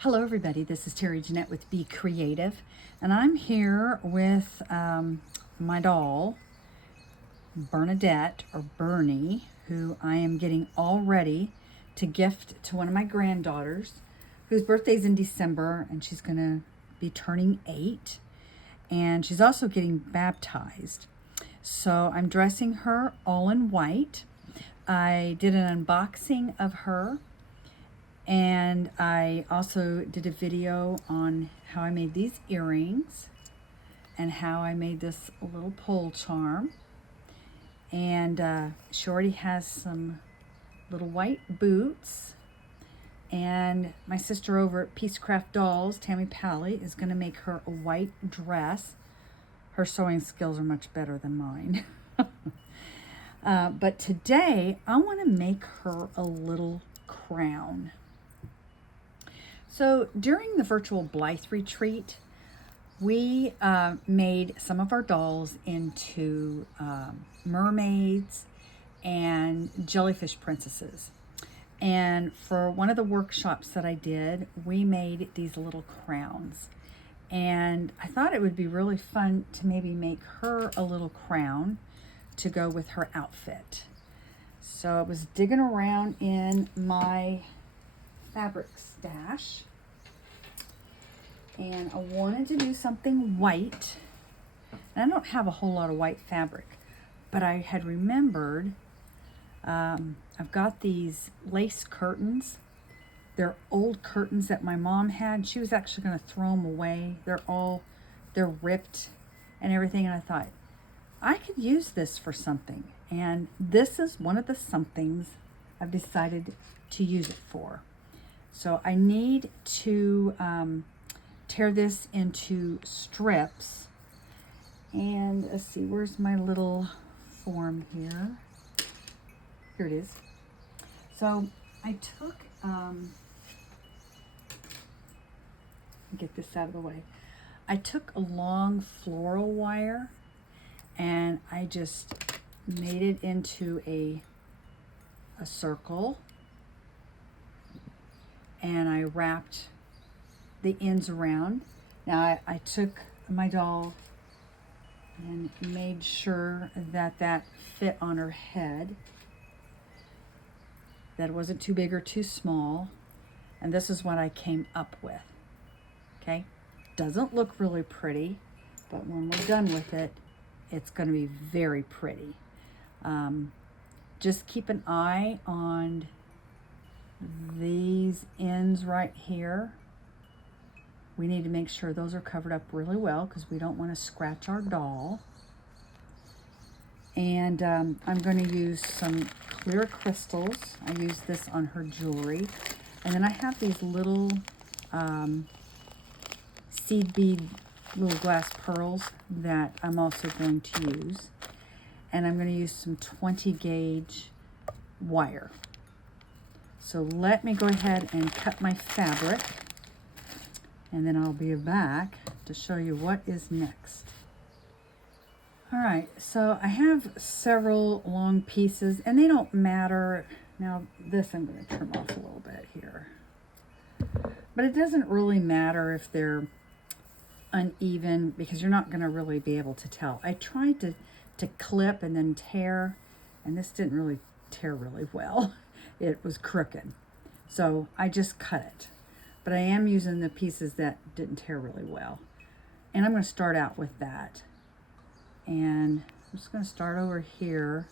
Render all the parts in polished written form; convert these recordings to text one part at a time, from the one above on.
Hello everybody, this is Terry Jeanette with Be Creative, and I'm here with my doll, Bernadette, or Bernie, who I am getting all ready to gift to one of my granddaughters, whose birthday's in December, and she's going to be turning 8, and she's also getting baptized. So I'm dressing her all in white. I did an unboxing of her, and I also did a video on how I made these earrings and how I made this little pole charm. And she already has some little white boots. And my sister over at Peacecraft Dolls, Tammy Pally, is going to make her a white dress. Her sewing skills are much better than mine. But today, I want to make her a little crown. So during the virtual Blythe retreat, we made some of our dolls into mermaids and jellyfish princesses. And for one of the workshops that I did, we made these little crowns. And I thought it would be really fun to maybe make her a little crown to go with her outfit. So I was digging around in my fabric stash, and I wanted to do something white. And I don't have a whole lot of white fabric, but I had remembered I've got these lace curtains. They're old curtains that my mom had. She was actually going to throw them away. They're ripped and everything, and I thought I could use this for something, and this is one of the somethings I've decided to use it for. So I need to tear this into strips, and let's see, where's my little form here? Here it is. So I took, get this out of the way. I took a long floral wire and I just made it into a circle, and I wrapped the ends around. Now I took my doll and made sure that that fit on her head, that it wasn't too big or too small, and this is what I came up with. Okay, doesn't look really pretty, but when we're done with it, it's going to be very pretty. Just keep an eye on these ends right here. We need to make sure those are covered up really well because we don't want to scratch our doll. And I'm going to use some clear crystals. I use this on her jewelry. And then I have these little seed bead little glass pearls that I'm also going to use. And I'm going to use some 20 gauge wire. So let me go ahead and cut my fabric, and then I'll be back to show you what is next. All right, so I have several long pieces, and they don't matter. Now this I'm going to trim off a little bit here. But it doesn't really matter if they're uneven, because you're not going to really be able to tell. I tried to clip and then tear, and this didn't really tear really well. It was crooked. So I just cut it. But I am using the pieces that didn't tear really well. And I'm going to start out with that. And I'm just going to start over here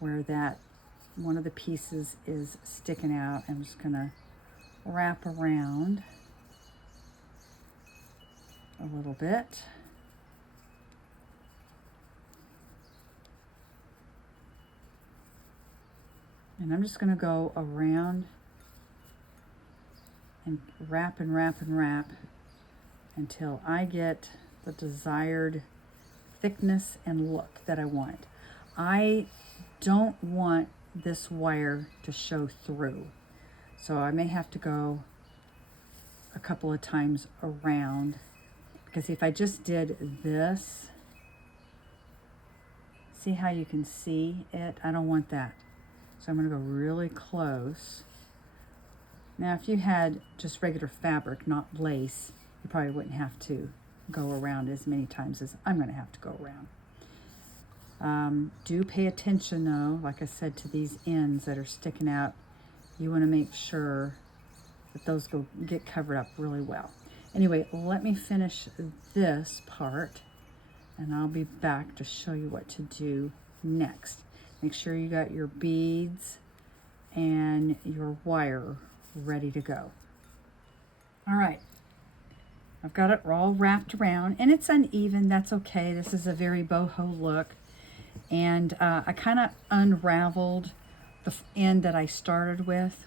where that one of the pieces is sticking out. I'm just going to wrap around a little bit. And I'm just going to go around and wrap and wrap and wrap until I get the desired thickness and look that I want. I don't want this wire to show through, so I may have to go a couple of times around, because if I just did this, see how you can see it? I don't want that. So I'm going to go really close Now, if you had just regular fabric, not lace, you probably wouldn't have to go around as many times as I'm going to have to go around. Do pay attention though, like I said, to these ends that are sticking out. You want to make sure that those get covered up really well. Anyway, let me finish this part and I'll be back to show you what to do next. Make sure you got your beads and your wire ready to go. All right, I've got it all wrapped around and it's uneven. That's okay. This is a very boho look. And I kind of unraveled the end that I started with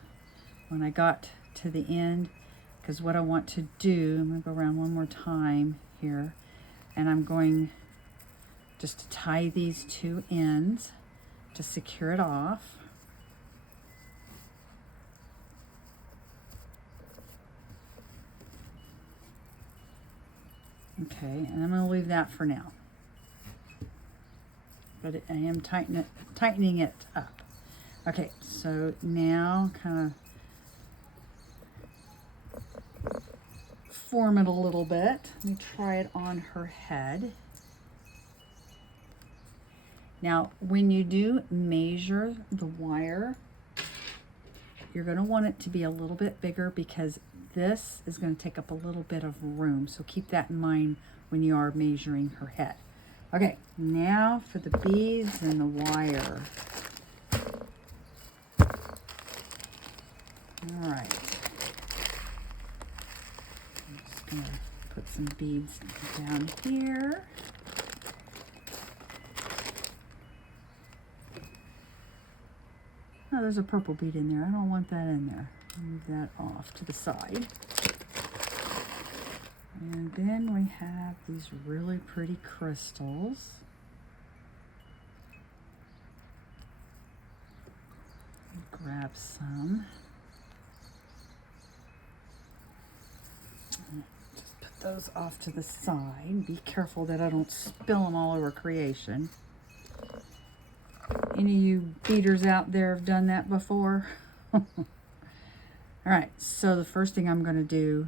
when I got to the end, because what I want to do, I'm going to go around one more time here, and I'm going just to tie these two ends to secure it off. Okay, and I'm going to leave that for now. But I am tightening it up. Okay, so now kind of form it a little bit. Let me try it on her head. Now, when you do measure the wire, you're going to want it to be a little bit bigger because this is going to take up a little bit of room. So keep that in mind when you are measuring her head. Okay, now for the beads and the wire. All right. I'm just going to put some beads down here. Oh, there's a purple bead in there. I don't want that in there. Move that off to the side. And then we have these really pretty crystals. Grab some. Just put those off to the side. Be careful that I don't spill them all over creation. Any of you beaders out there have done that before? All right, so the first thing I'm going to do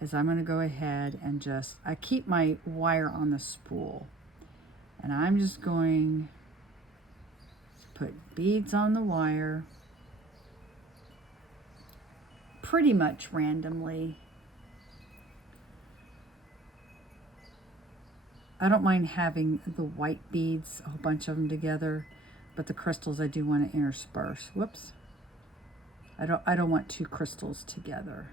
is I'm going to go ahead and I keep my wire on the spool, and I'm just going to put beads on the wire pretty much randomly. I don't mind having the white beads, a whole bunch of them together, but the crystals I do want to intersperse. Whoops. I don't want two crystals together.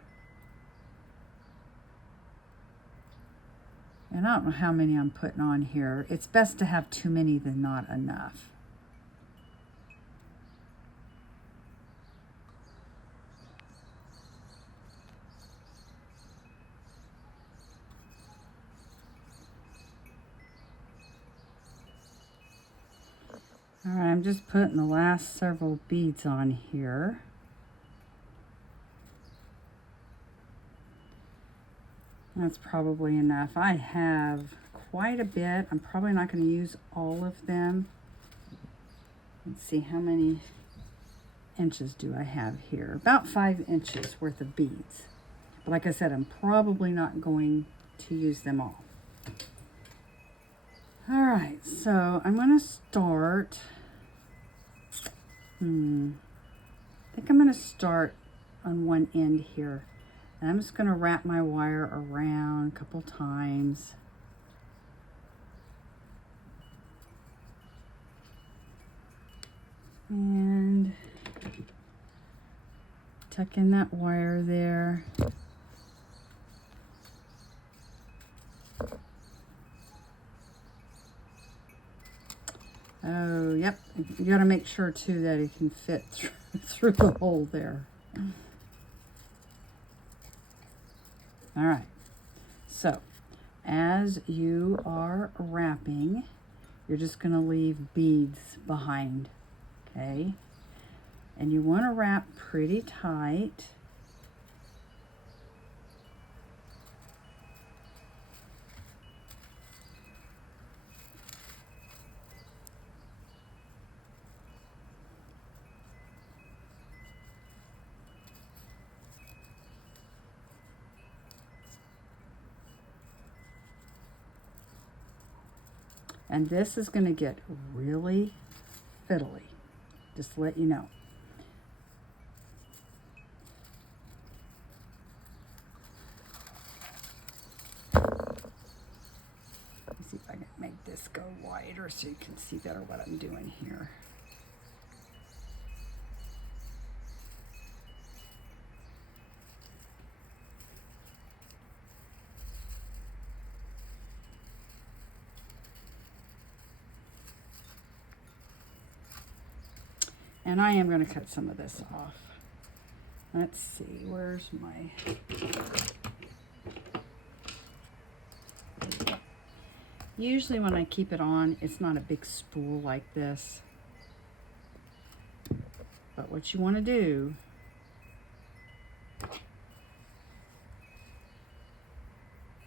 And I don't know how many I'm putting on here. It's best to have too many than not enough. All right, I'm just putting the last several beads on here. That's probably enough. I have quite a bit. I'm probably not going to use all of them. Let's see, how many inches do I have here? About 5 inches worth of beads. But like I said, I'm probably not going to use them all. All right, so I'm going to start. I think I'm going to start on one end here. And I'm just going to wrap my wire around a couple times. And tuck in that wire there. Oh, yep. You got to make sure too that it can fit through the hole there. All right. So, as you are wrapping, you're just going to leave beads behind, okay? And you want to wrap pretty tight. And this is going to get really fiddly, just to let you know. Let me see if I can make this go wider so you can see better what I'm doing here. And I am going to cut some of this off. Let's see, where's my... Usually when I keep it on, it's not a big spool like this. But what you want to do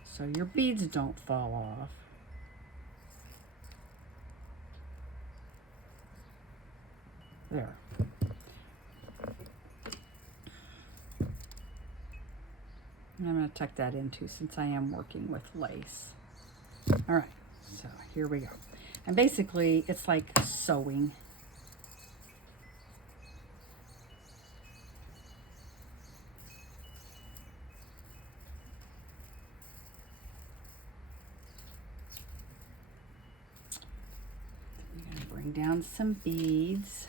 so your beads don't fall off, there. And I'm going to tuck that in too, since I am working with lace. All right, so here we go. And basically, it's like sewing. I'm going to bring down some beads.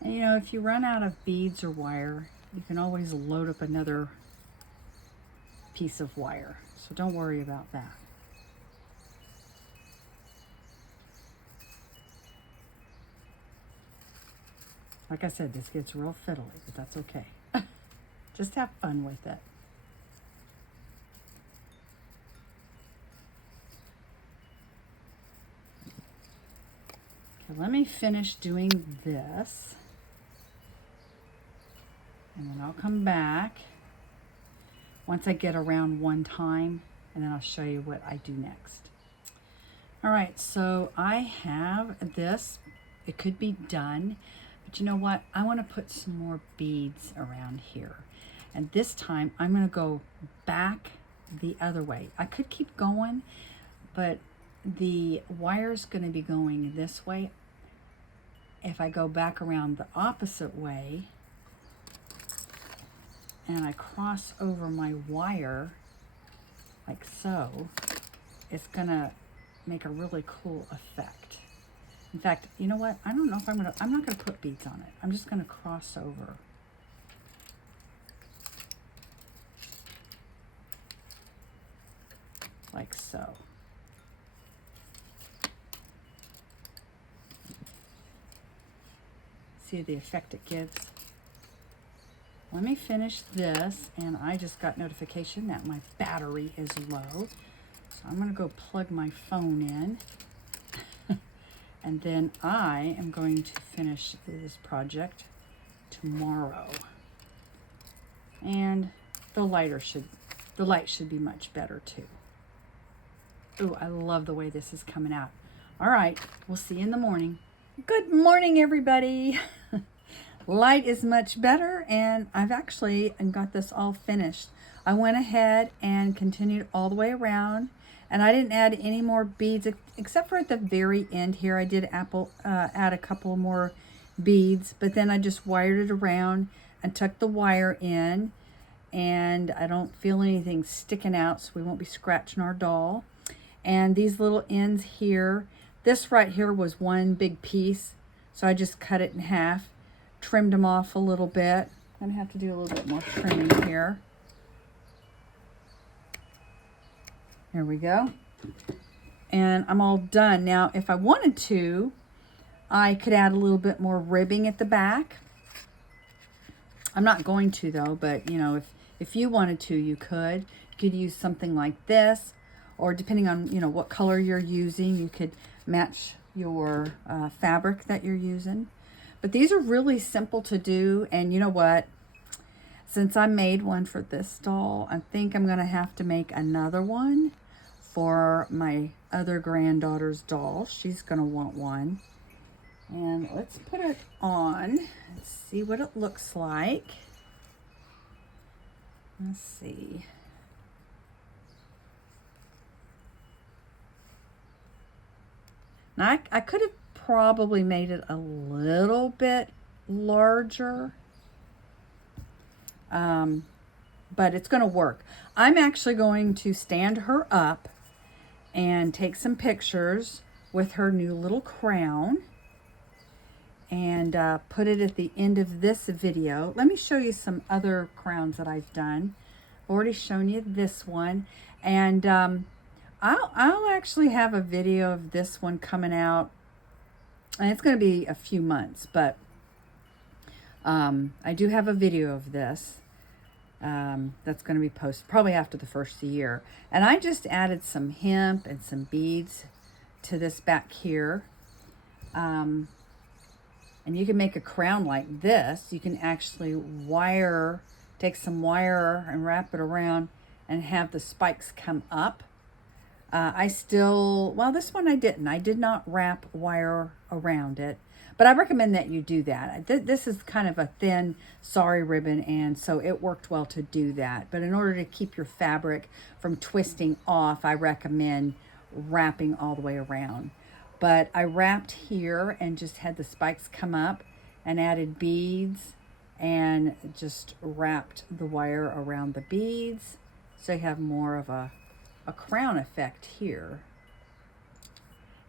And you know, if you run out of beads or wire, you can always load up another piece of wire. So don't worry about that. Like I said, this gets real fiddly, but that's okay. Just have fun with it. Okay, let me finish doing this. And then I'll come back once I get around one time, and then I'll show you what I do next. All right, so I have this. It could be done, but you know what? I want to put some more beads around here. And this time I'm going to go back the other way. I could keep going, but the wire's going to be going this way. If I go back around the opposite way, and I cross over my wire like so, it's gonna make a really cool effect. In fact, you know what? I don't know if I'm not gonna put beads on it. I'm just gonna cross over. Like so. See the effect it gives? Let me finish this, and I just got notification that my battery is low. So I'm going to go plug my phone in. And then I am going to finish this project tomorrow. And the light should be much better too. Ooh, I love the way this is coming out. All right, we'll see you in the morning. Good morning, everybody. Light is much better, and I've actually got this all finished. I went ahead and continued all the way around, and I didn't add any more beads except for at the very end here. I did add a couple more beads, but then I just wired it around and tucked the wire in, and I don't feel anything sticking out, so we won't be scratching our doll. And these little ends here, this right here was one big piece, so I just cut it in half. Trimmed them off a little bit. I'm gonna have to do a little bit more trimming here. There we go. And I'm all done. Now, if I wanted to, I could add a little bit more ribbing at the back. I'm not going to though, but you know, if you wanted to, you could. You could use something like this, or depending on, you know, what color you're using, you could match your fabric that you're using. But these are really simple to do, and you know what? Since I made one for this doll, I think I'm gonna have to make another one for my other granddaughter's doll. She's gonna want one. And let's put it on and see what it looks like. Let's see. Now I could have probably made it a little bit larger, but it's going to work. I'm actually going to stand her up and take some pictures with her new little crown and put it at the end of this video. Let me show you some other crowns that I've done. I've already shown you this one, and I'll actually have a video of this one coming out, and it's going to be a few months, but I do have a video of this that's going to be posted probably after the first year. And I just added some hemp and some beads to this back here. And you can make a crown like this. You can actually take some wire and wrap it around and have the spikes come up. Well, this one I didn't. I did not wrap wire around it, but I recommend that you do that. This is kind of a thin sari ribbon, and so it worked well to do that. But in order to keep your fabric from twisting off, I recommend wrapping all the way around. But I wrapped here and just had the spikes come up and added beads and just wrapped the wire around the beads. So you have more of a crown effect here.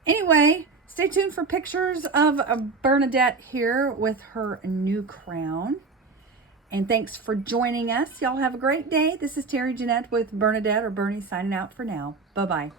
Anyway, stay tuned for pictures of Bernadette here with her new crown. And thanks for joining us. Y'all have a great day. This is Terry Jeanette with Bernadette or Bernie signing out for now. Bye-bye.